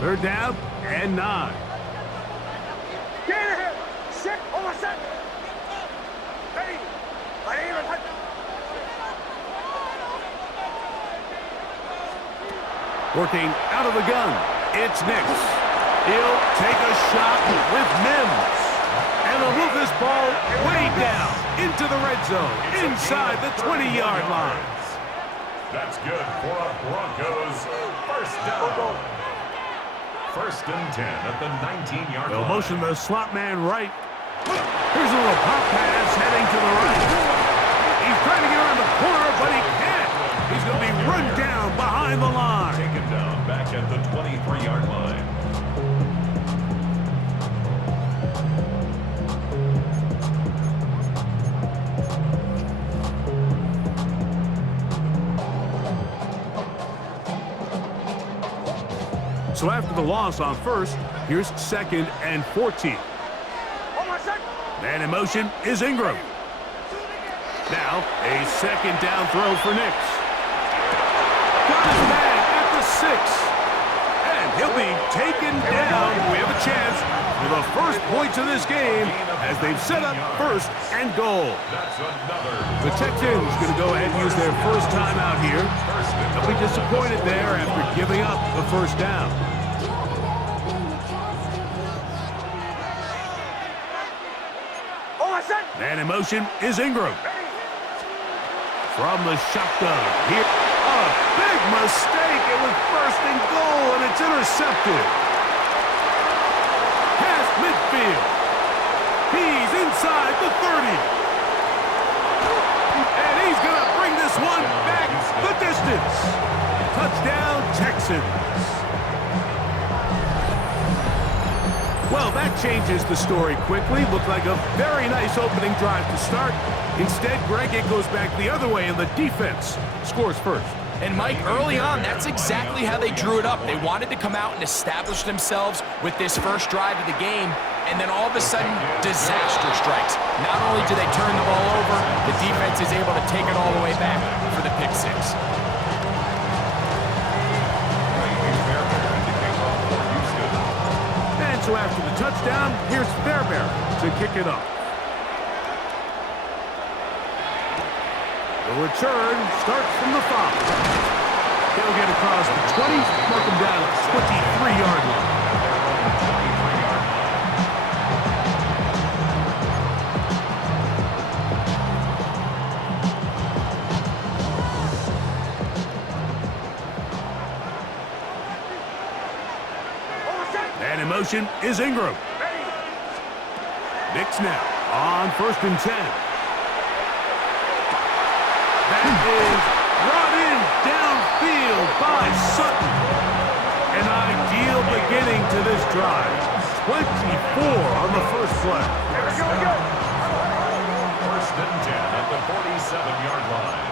Third down and 9. Working out of the gun, it's Nix. He'll take a shot with Mims. And he'll move this ball way down into the red zone, inside the 20-yard line. That's good for a Broncos first down. First and 10 at the 19-yard line. They'll motion the slot man right. Here's a little pop pass heading to the right. He's trying to get around the corner, but he can't. He's going to be run down behind the line. Taken down back at the 23-yard line. So after the loss on first, here's 2nd and 14. Man in motion is Ingram. Now, a 2nd down throw for Nix. Got his man at the 6. And he'll be taken down. We have a chance for the first points of this game as they've set up 1st and goal. The Texans going to go ahead and use their first timeout here. They'll be disappointed there after giving up the first down. Man in motion is Ingram. From the shotgun, here, a big mistake. It was 1st and goal, and it's intercepted. Past midfield. He's inside the 30. And he's going to bring this one back the distance. Touchdown, Texans. Well, that changes the story quickly. Looked like a very nice opening drive to start. Instead, Greg, it goes back the other way, and the defense scores first. And, Mike, early on, that's exactly how they drew it up. They wanted to come out and establish themselves with this first drive of the game, and then all of a sudden, disaster strikes. Not only do they turn the ball over, the defense is able to take it all the way back for the pick 6. So after the touchdown, here's Fairbairn to kick it off. The return starts from the 5. He'll get across the 20, mark him down at the 23-yard line. And in motion is Ingram. Nix now on 1st and 10. That is brought in downfield by Sutton. An ideal beginning to this drive. 24 on the first play. First and 10 at the 47-yard line.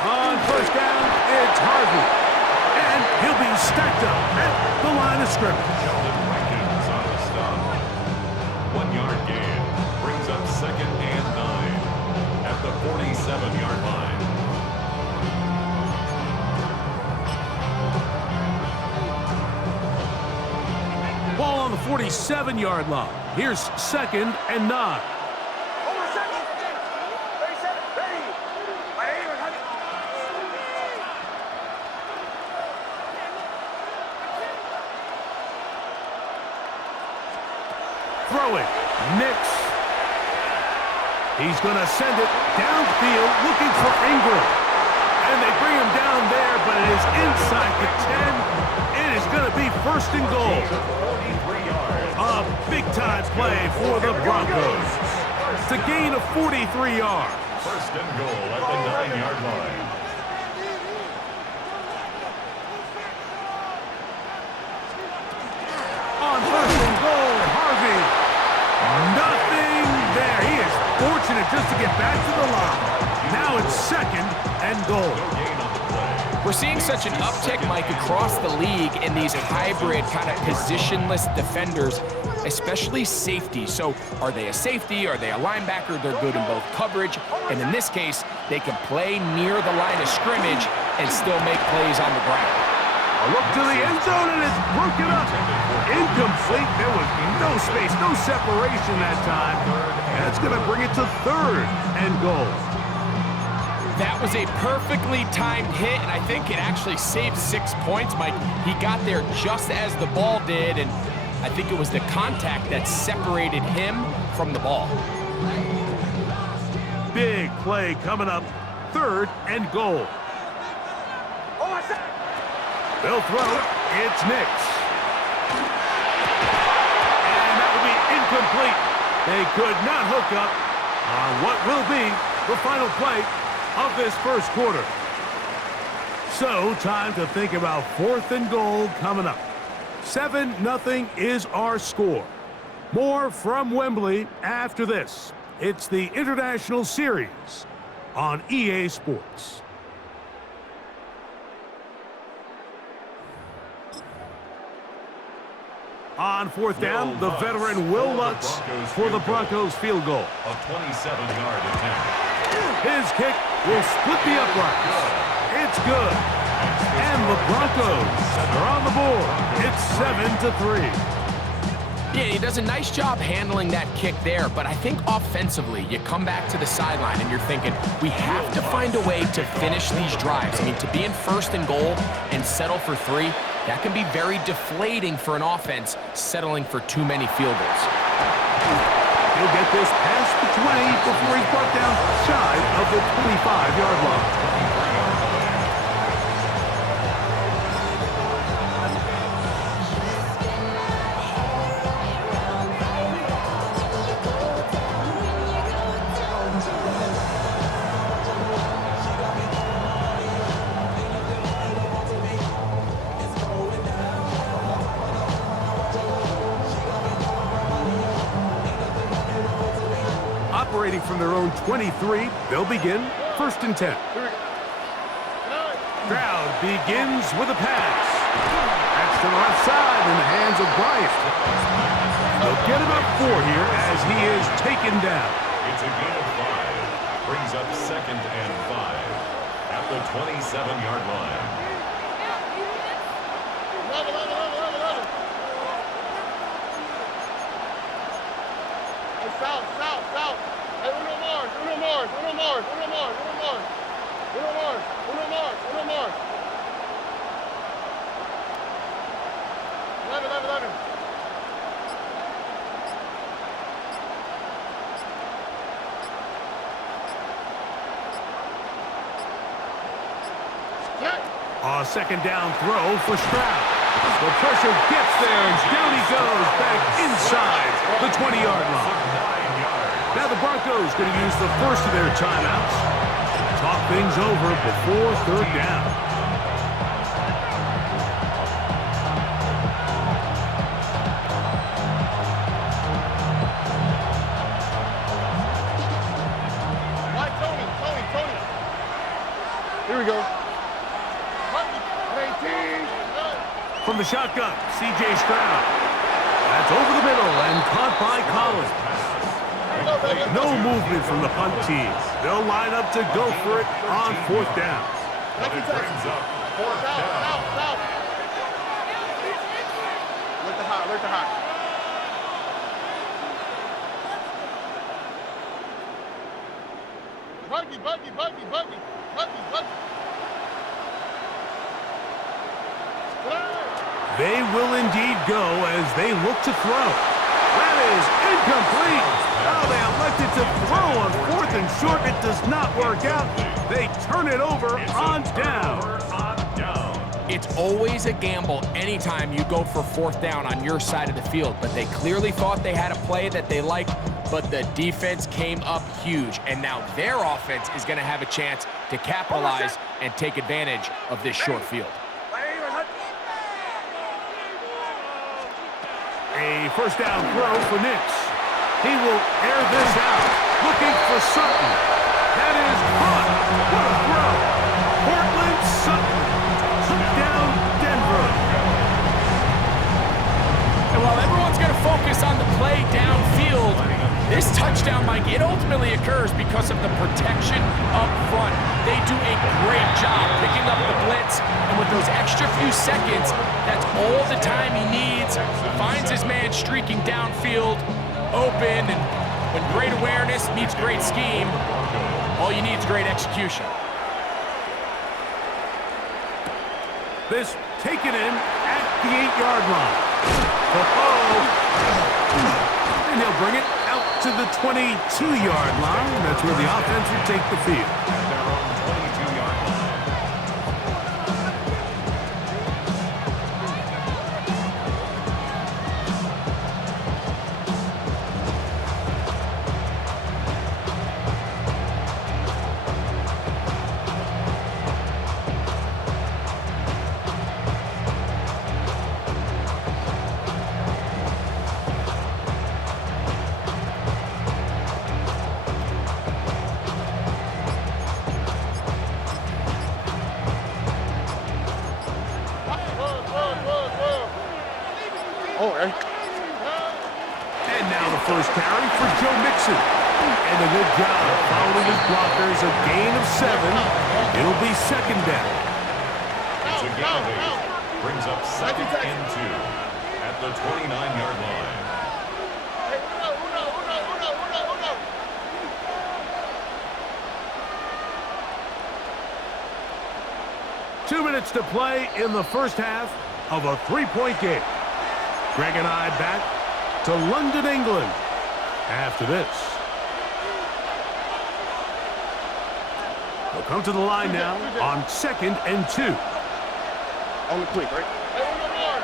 On first down, it's Harvey. And he'll be stacked up at the line of scrimmage. Rankins on the stop. 1-yard gain brings up 2nd and 9 at the 47-yard line. Ball on the 47-yard line. Here's 2nd and 9. Throwing, Nix. He's going to send it downfield looking for Ingram. And they bring him down there, but it is inside the 10. It is going to be 1st and goal. A big-time play for the Broncos. It's a gain of 43 yards. 1st and goal at the 9-yard line. On 1st and goal, Harvey. Nothing there. He is fortunate just to get back to the line. Now it's 2nd and goal. We're seeing such an uptick, Mike, across the league in these hybrid kind of positionless defenders, especially safety. So are they a safety? Are they a linebacker? They're good in both coverage. And in this case, they can play near the line of scrimmage and still make plays on the ground. A look to the end zone, and it's broken up. Incomplete. There was no space, no separation that time. And it's going to bring it to 3rd and goal. That was a perfectly timed hit, and I think it actually saved 6 points, Mike. He got there just as the ball did, and I think it was the contact that separated him from the ball. Big play coming up. 3rd and goal. They'll throw. It's Nix. And that will be incomplete. They could not hook up on what will be the final play of this first quarter. So, time to think about 4th and goal coming up. 7-0 is our score. More from Wembley after this. It's the International Series on EA Sports. On 4th down, the veteran Will Lutz for the Broncos field goal. A 27-yard attempt. His kick will split the uprights. It's good. And the Broncos are on the board. It's 7-3. Yeah, he does a nice job handling that kick there, but I think offensively, you come back to the sideline and you're thinking, we have to find a way to finish these drives. I mean, to be in 1st and goal and settle for 3, that can be very deflating for an offense settling for too many field goals. He'll get this past the 20 before he's brought down shy of the 25-yard line. Operating from their own 23, they'll begin 1st and 10. Stroud begins with a pass. That's to the left side in the hands of Bryant. They'll get him up 4 here as he is taken down. It's a gain of 5. Brings up 2nd and 5 at the 27-yard line. South. Hey, Uno Mars. 11. A 2nd down throw for Stroud. The pressure gets there, and down he goes back inside the 20-yard line. Now the Broncos going to use the first of their timeouts. Talk things over before 3rd down. Tony. Here we go. From the shotgun, C.J. Stroud. That's over the middle and caught by Collins. No movement from the punt team. They'll line up to go for it on 4th down. That brings up 4th down. South. Alert the hot. Buggy. They will indeed go as they look to throw. That is incomplete. Now they elected to throw on 4th and short. It does not work out. They turn it over on down. It's always a gamble anytime you go for 4th down on your side of the field, but they clearly thought they had a play that they liked, but the defense came up huge, and now their offense is going to have a chance to capitalize and take advantage of this short field. A 1st down throw for Nix. He will air this out, looking for Sutton. That is caught. What a throw. Portland Sutton took down Denver. And while everyone's going to focus on the play downfield, this touchdown, Mike, it ultimately occurs because of the protection up front. They do a great job picking up the blitz, and with those extra few seconds, that's all the time he needs. Finds his man streaking downfield, open, and when great awareness meets great scheme, all you need is great execution. This taken in at the 8-yard line. And he'll bring it out to the 22-yard line. That's where the offense will take the field. At their own 22-yard line. Oh, right. And now the first carry for Joe Mixon. And a good job following his blockers. A gain of 7. It'll be second down. It's a gain of 8. Brings up second and 2 at the 29-yard line. Hey, uno. 2 minutes to play in the first half of a 3-point game. Greg and I back to London, England after this. They'll come to the line now on 2nd and 2. On the quick, right? Hey, uno more.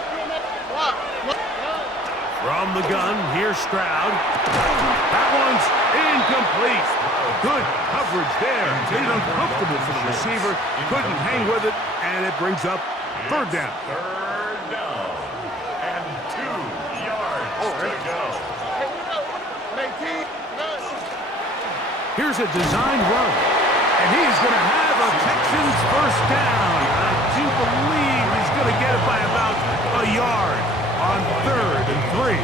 Block. From the gun, here's Stroud. That one's incomplete. Good coverage there. Made it uncomfortable for the receiver. Couldn't hang with it, and it brings up third down. Third down. And 2 yards to go. Hey, uno. 19. Here's a design run, and he's going to have a Texans first down. I do believe he's going to get it by about a yard on 3rd and 3.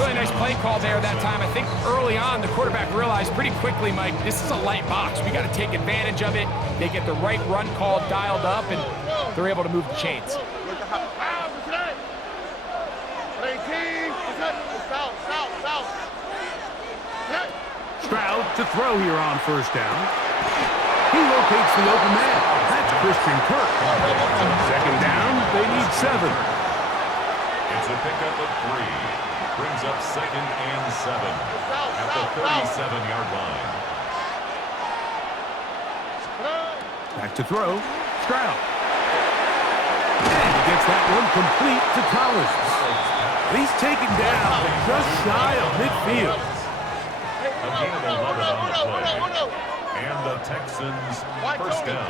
Really nice play call there that time. I think early on, the quarterback realized pretty quickly, Mike, this is a light box. We got to take advantage of it. They get the right run call dialed up, and they're able to move the chains. Stroud to throw here on first down. He locates the open man. That's Christian Kirk. Second down, they need 7. It's a pickup of 3. Brings up second and 7 at the 37-yard line. Back to throw. Stroud. And he gets that one complete to Collins. He's taken down just shy of midfield. A gain of 11 on the play. And the Texans first down.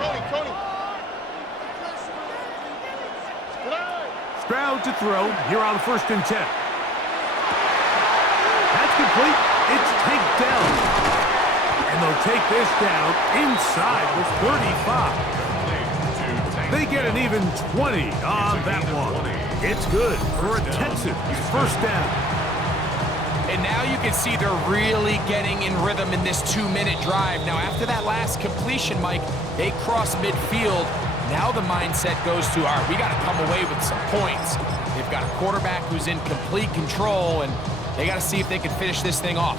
Stroud to throw here on 1st and 10. That's complete. It's taken down. And they'll take this down inside the 35. They get an even 20 on that one. It's good for a Texans first down. And now you can see they're really getting in rhythm in this 2-minute drive. Now, after that last completion, Mike, they cross midfield. Now the mindset goes to, all right, we got to come away with some points. They've got a quarterback who's in complete control, and they got to see if they can finish this thing off.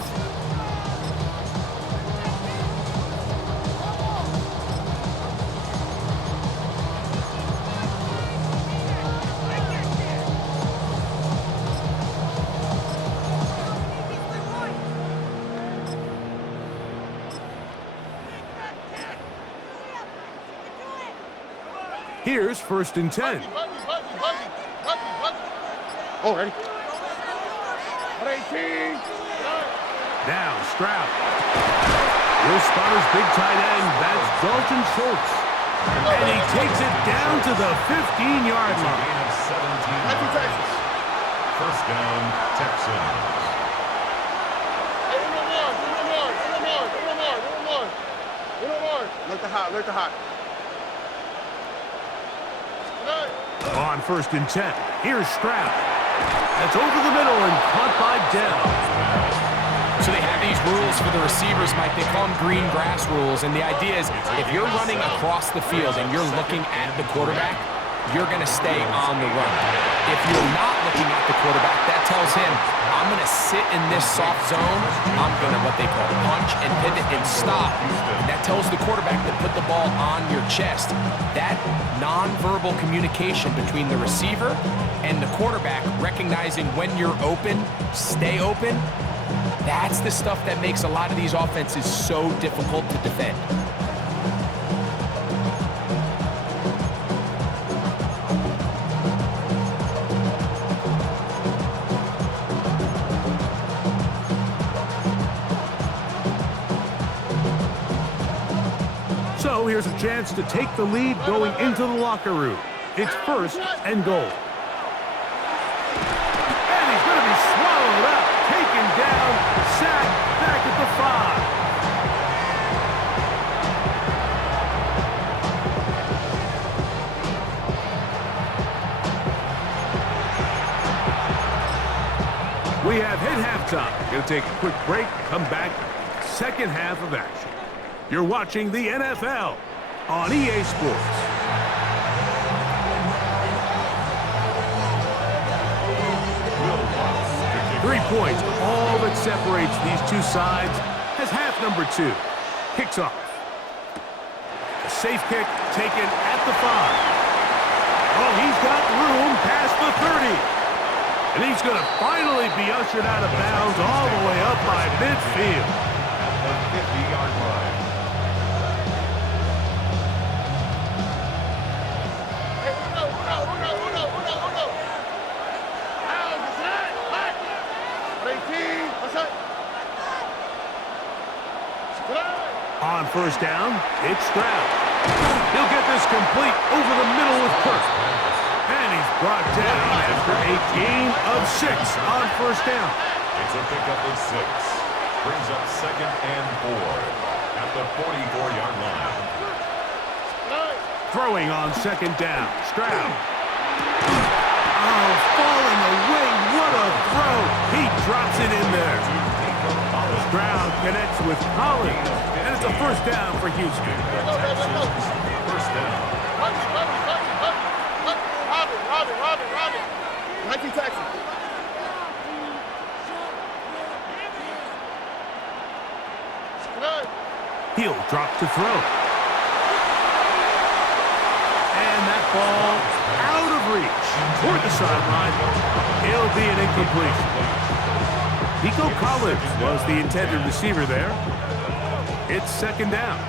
Here's 1st and 10. Oh, ready? 18. Now Stroud. Will Spotter's big tight end, that's Dalton Schultz. And he takes it down to the 15-yard line. Gain of 17 yards. First down, Texans. Hey, uno more. Look the hot. On 1st and 10, here's Stroud. That's over the middle and caught by Dell. So they have these rules for the receivers, Mike. They call them green grass rules. And the idea is if you're running across the field and you're looking at the quarterback, you're going to stay on the run. If you're not looking at the quarterback, that tells him, I'm going to sit in this soft zone. I'm going to, what they call, punch and pivot and stop. And that tells the quarterback to put the ball on your chest. That nonverbal communication between the receiver and the quarterback, recognizing when you're open, stay open, that's the stuff that makes a lot of these offenses so difficult to defend. So here's a chance to take the lead going into the locker room. It's 1st and goal. And he's going to be swallowed up, taken down, sacked back at the 5. We have hit halftime. Going to take a quick break, come back, second half of action. You're watching the NFL on EA Sports. 3 points, all that separates these two sides, as half number 2 kicks off. A safe kick taken at the 5. Oh, he's got room past the 30. And he's going to finally be ushered out of bounds all the way up by midfield. At the 50-yard line. On first down, it's Stroud. He'll get this complete over the middle with Kirk. And he's brought down after a gain of 6 on first down. It's a pickup of 6. Brings up 2nd and 4 at the 44-yard line. Throwing on 2nd down, Stroud. Oh, falling away, what a throw. He drops it in there. Stroud connects with Collins, and it's a first down for Houston. First down. Robin. 19 Texas. He'll drop to throw. And that ball out of reach toward the sideline. It'll be an incompletion. Nico Collins was the intended receiver there. It's 2nd down.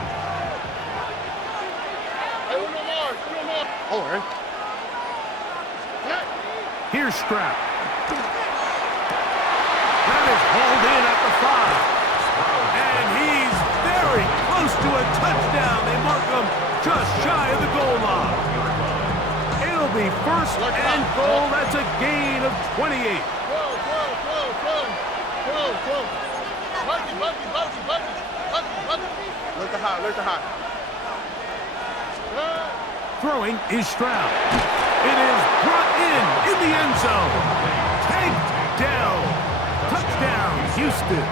All right. Here's Stroud. That is hauled in at the 5. And he's very close to a touchdown. They mark him just shy of the goal line. It'll be 1st and goal. That's a gain of 28. Look the hot. Throwing is Stroud. It is brought in the end zone. Tanked down. Touchdown, Houston.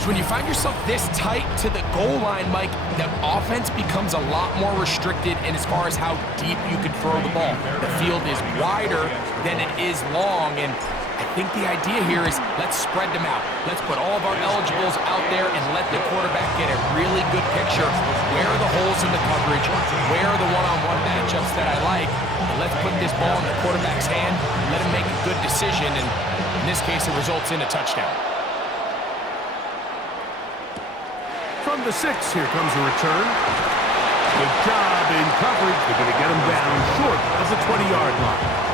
So when you find yourself this tight to the goal line, Mike, the offense becomes a lot more restricted in as far as how deep you can throw the ball. The field is wider than it is long, and I think the idea here is let's spread them out. Let's put all of our eligibles out there and let the quarterback get a really good picture. Where are the holes in the coverage? Where are the one-on-one matchups that I like? And let's put this ball in the quarterback's hand, let him make a good decision, and in this case, it results in a touchdown. From the 6, here comes a return. Good job in coverage. They're going to get him down short of the 20-yard line.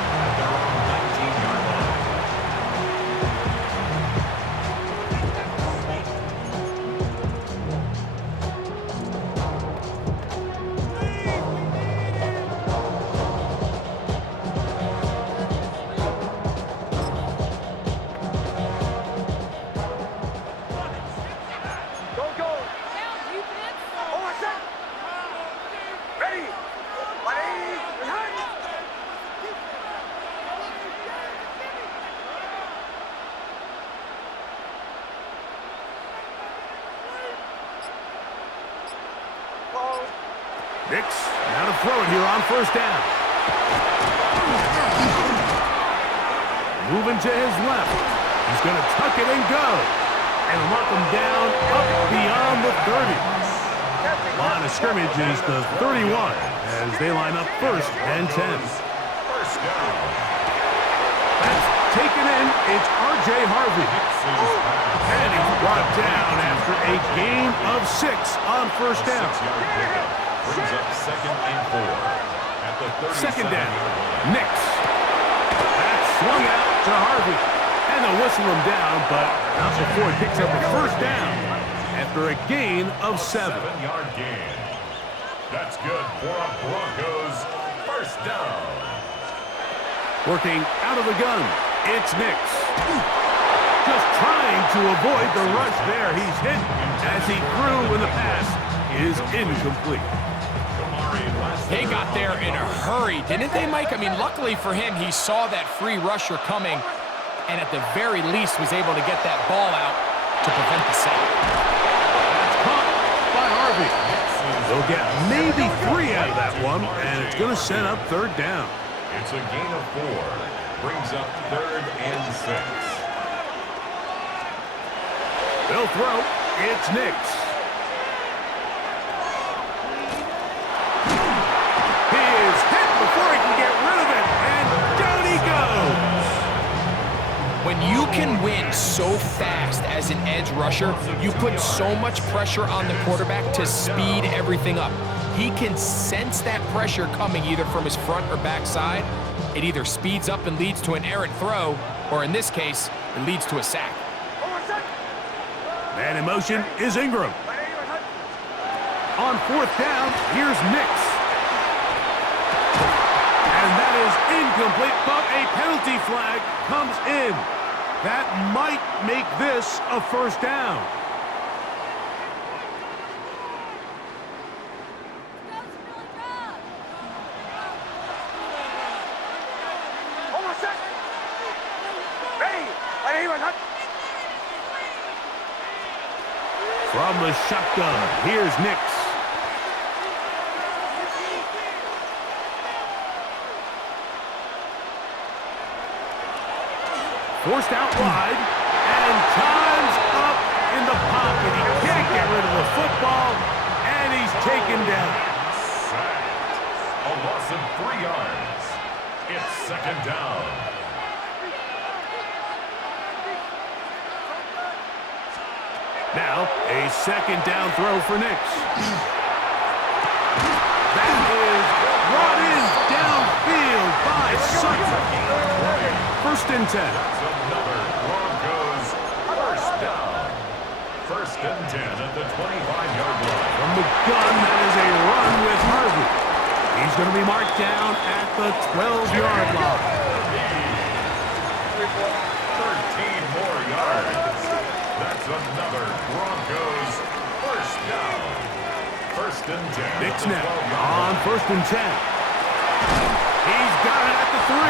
Nix, now to throw it here on first down. Moving to his left. He's going to tuck it and go. And mark him down up beyond the 30. Line of scrimmage is the 31 as they line up first and 10. First down. That's taken in. It's R.J. Harvey. And he's brought down after a gain of 6 on first down. 6-yard pickup brings up second and 4 at the 37. Second down. Nix. That's swung out to Harvey. And they'll whistle him down, but not before he picks up a first down after a gain of 7. 7-yard gain. That's good for a Broncos first down. Working out of the gun, it's Nix. Just trying to avoid the rush there. He's hit as he threw when the pass is incomplete. They got there in a hurry, didn't they, Mike? I mean, luckily for him, he saw that free rusher coming and at the very least was able to get that ball out to prevent the sack. That's caught by Harvey. They'll get maybe 3 out of that one, and it's going to set up third down. It's a gain of 4. Brings up third and 6. They'll throw. It's Nix. He is hit before he can get rid of it, and down he goes. When you can win so fast as an edge rusher, you put so much pressure on the quarterback to speed everything up. He can sense that pressure coming either from his front or back side. It either speeds up and leads to an errant throw, or in this case, it leads to a sack. Man in motion is Ingram. On fourth down, here's Nix. And that is incomplete, but a penalty flag comes in. That might make this a first down. From the shotgun, here's Nix. Forced out wide, and time's up in the pocket. He can't get rid of the football, and he's taken down. Sacked. A loss of 3 yards. It's second down. Now, a second down throw for Nix. That is brought in downfield by Sutton. First and 10. That's another Broncos first down. First and 10 at the 25-yard line. From the gun, that is a run with Harvey. He's going to be marked down at the 12-yard line. 13 more yards. That's another Broncos first down. First and 10. Nix now on first and 10. He's got it at the 3.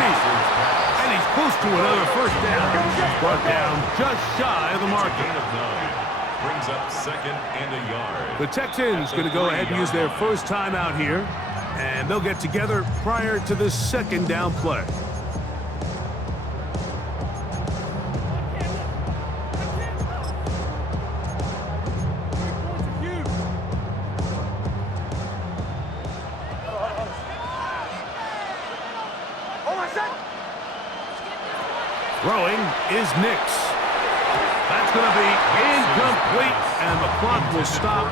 And he's close to another first down. He's brought down just shy of the mark. Gain of 9. Brings up second and a yard. The Texans going to go ahead and use their first timeout here. And they'll get together prior to this second down play. Throwing is Nix. That's going to be incomplete, and the clock will stop.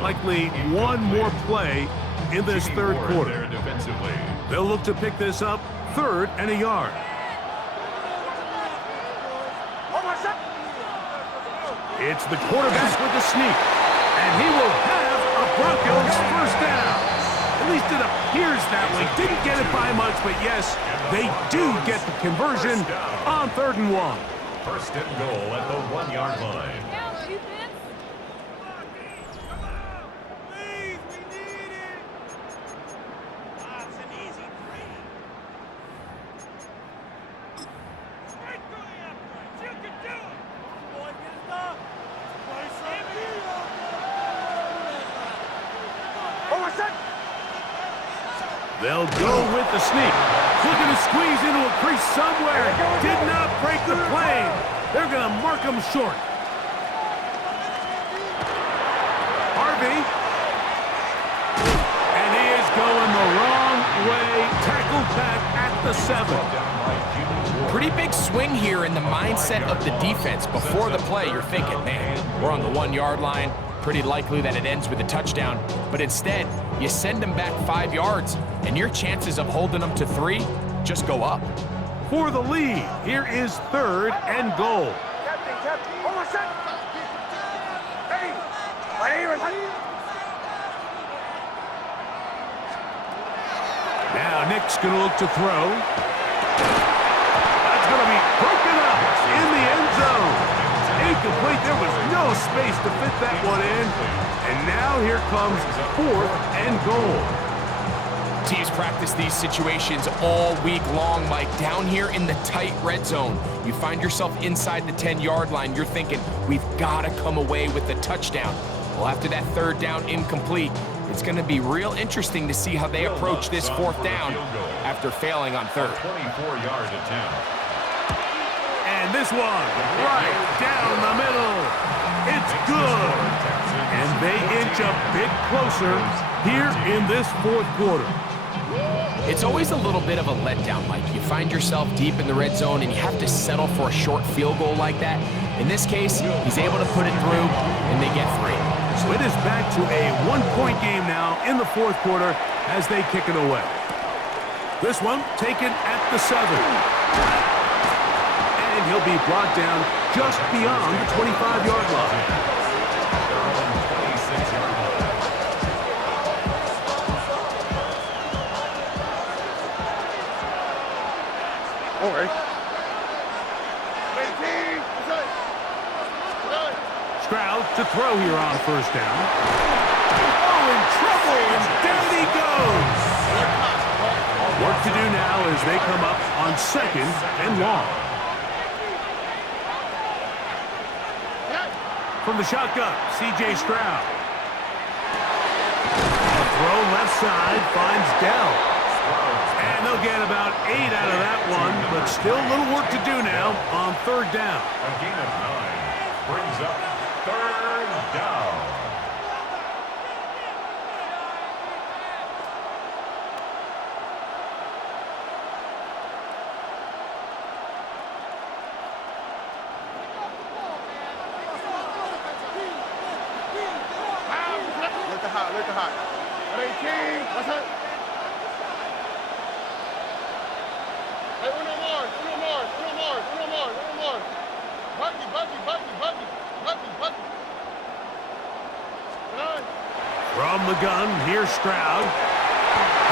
Likely one more play in this third quarter. They'll look to pick this up third and a yard. It's the quarterback with the sneak, and he will have a Broncos first down. At least it appears that way. Didn't get it by much, but yes, they do get the conversion on 3rd and 1. First and goal at the 1-yard line. They'll go with the sneak. Looking to squeeze into a crease somewhere. Did not break the plane. They're going to mark him short. Harvey. And he is going the wrong way. Tackled back at the 7. Pretty big swing here in the mindset of the defense. Before the play, you're thinking, man, we're on the 1-yard line. Pretty likely that it ends with a touchdown. But instead, you send them back 5 yards, and your chances of holding them to 3 just go up. For the lead, here is 3rd and goal. Now Nick's going to look to throw. That's going to be broken up in the end zone. Incomplete. There was no space to fit that one in. And now here comes 4th and goal. Teams practice these situations all week long, Mike. Down here in the tight red zone, you find yourself inside the 10-yard line. You're thinking, we've got to come away with a touchdown. Well, after that 3rd down incomplete, it's going to be real interesting to see how they approach this 4th down after failing on 3rd. 24-yard attempt. And this one, right down the middle. It's good. And they inch a bit closer here in this 4th quarter. It's always a little bit of a letdown, Mike. You find yourself deep in the red zone and you have to settle for a short field goal like that. In this case, he's able to put it through, and they get 3. So it is back to a 1-point game now in the 4th quarter as they kick it away. This one taken at the 7. And he'll be brought down just beyond the 25-yard line. All right. Stroud to throw here on 1st down. Oh, in trouble, and down he goes. Work to do now as they come up on 2nd and long. From the shotgun, C.J. Stroud. A throw left side finds Dell. And they'll get about 8 out of that one, but still a little work to do now on 3rd down. A gain of 9 brings up 3rd down. Look hot. 18. What's up? Hey, uno more. Buggy. From the gun, here's Stroud.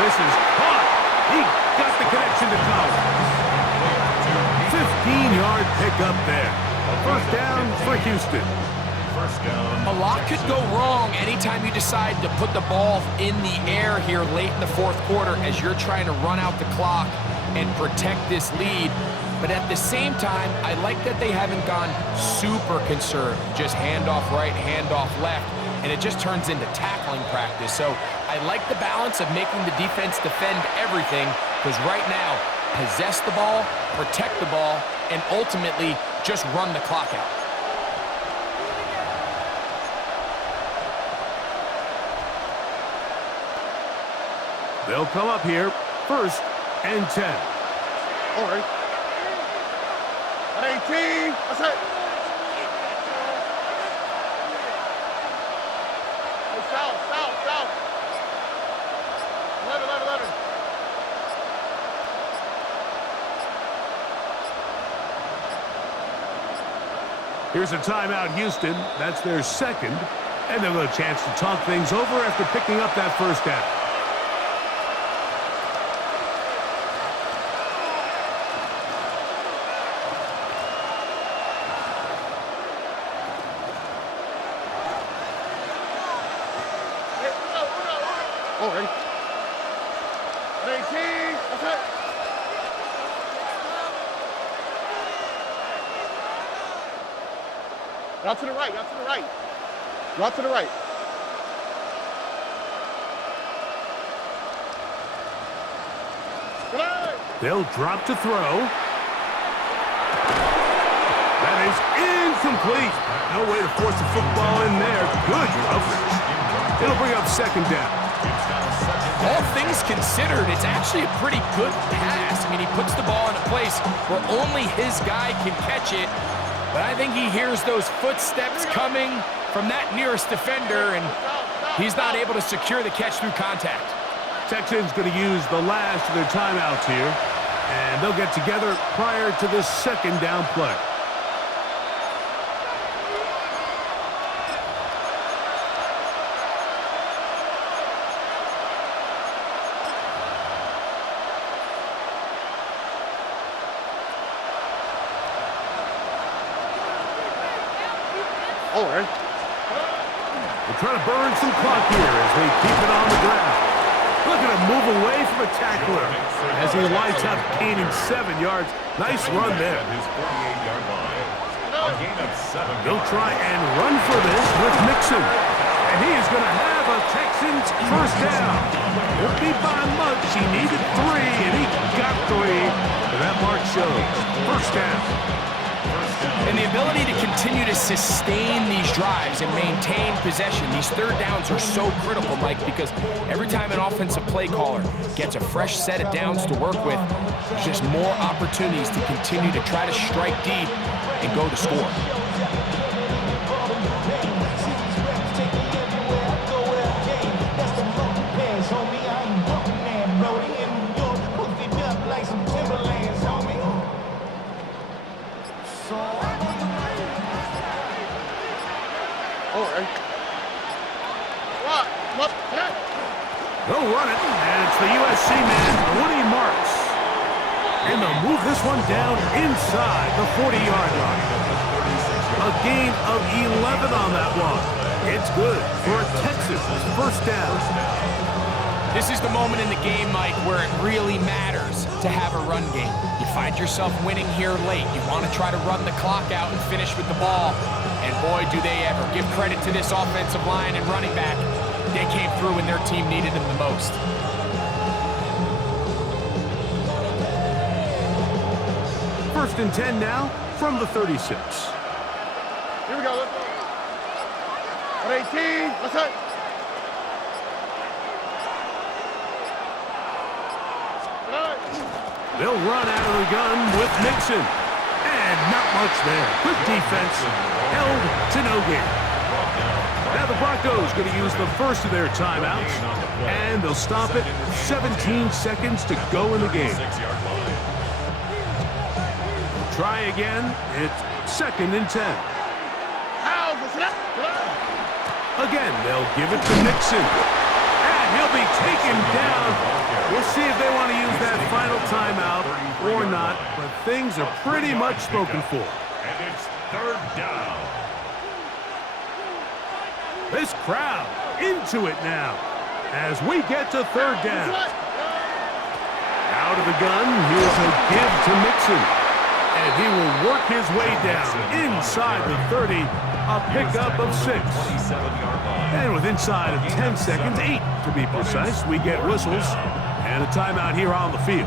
This is caught. He got the connection to Collins. 15-yard pickup there. 1st down for Houston. 1st down. A lot could go wrong anytime you decide to put the ball in the air here late in the 4th quarter as you're trying to run out the clock and protect this lead. But at the same time, I like that they haven't gone super conservative. Just handoff right, handoff left, and it just turns into tackling practice. So I like the balance of making the defense defend everything, because right now, possess the ball, protect the ball, and ultimately just run the clock out. They'll come up here, 1st and 10. All right. 18. What's up? Hey, south. 11. Here's a timeout, Houston. That's their 2nd. And they'll get a chance to talk things over after picking up that 1st down. All right. 18. What's up? Out to the right. Go out to the right. They'll drop to throw. That is incomplete. No way to force the football in there. Good coverage. It'll bring up second down. All things considered, it's actually a pretty good pass. I mean, he puts the ball in a place where only his guy can catch it. But I think he hears those footsteps coming from that nearest defender, and he's not able to secure the catch through contact. Texans going to use the last of their timeouts here, and they'll get together prior to the second down play. All right. They're trying to burn some clock here as they keep it on the ground. Look at him move away from a tackler as he lights up, gaining 7 yards. Nice run there. His 48-yard line. A gain of 7. They'll try and run for this with Mixon. And he is going to have a Texans first down. Won't be by much. He needed 3, and he got 3. And that mark shows. First down. And the ability to continue to sustain these drives and maintain possession, these third downs are so critical, Mike, because every time an offensive play caller gets a fresh set of downs to work with, there's just more opportunities to continue to try to strike deep and go to score. They'll run it, and it's the USC man, Woody Marks. And they'll move this one down inside the 40-yard line. A gain of 11 on that one. It's good for a Texas first down. This is the moment in the game, Mike, where it really matters to have a run game. You find yourself winning here late. You want to try to run the clock out and finish with the ball. And boy, do they ever. Give credit to this offensive line and running back. They came through when their team needed them the most. First and 10 now from the 36. Here we go. Let's go. On 18. Let's hit. They'll run out of the gun with Mixon. And not much there. Good defense. Held to no gain. Now the Broncos going to use the first of their timeouts, and they'll stop it 17 seconds to go in the game. Try again. It's second and 10. Again, they'll give it to Mixon. And he'll be taken down. We'll see if they want to use that final timeout or not, but things are pretty much spoken for. And it's third down. This crowd into it now as we get to third down. Out of the gun, here's a give to Mixon. And he will work his way down inside the 30, a pickup of 6. And with inside of 10 seconds, 8 to be precise, we get whistles and a timeout here on the field.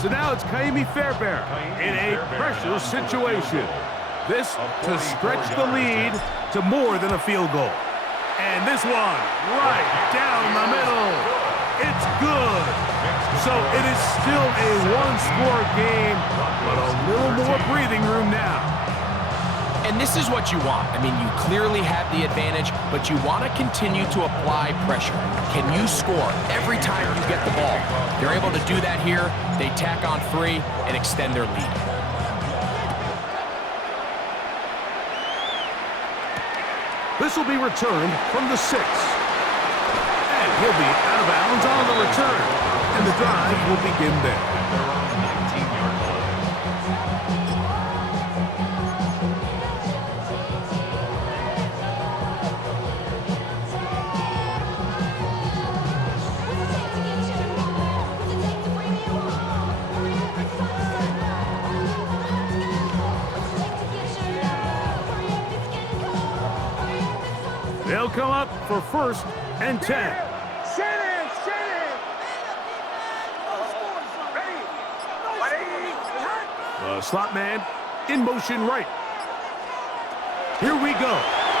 So now it's Kaimi Fairbairn in a pressure situation. This to stretch the lead to more than a field goal. And this one right down the middle. It's good. So it is still a one-score game, but a little more breathing room now. And this is what you want. I mean, you clearly have the advantage, but you want to continue to apply pressure. Can you score every time you get the ball? They're able to do that here. They tack on 3 and extend their lead. This will be returned from the 6. And he'll be out of bounds on the return. And the drive will begin there. They'll come up for first and 10. The slot man in motion right. Here we go.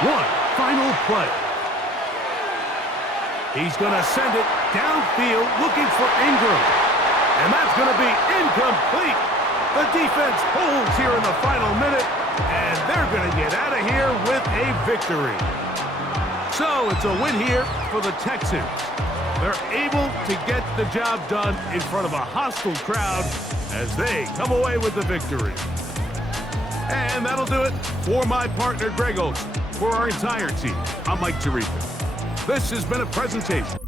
One final play. He's going to send it downfield looking for Ingram. And that's going to be incomplete. The defense holds here in the final minute, and they're going to get out of here with a victory. So it's a win here for the Texans. They're able to get the job done in front of a hostile crowd as they come away with the victory. And that'll do it for my partner, Greg Olson. For our entire team, I'm Mike Tirica. This has been a presentation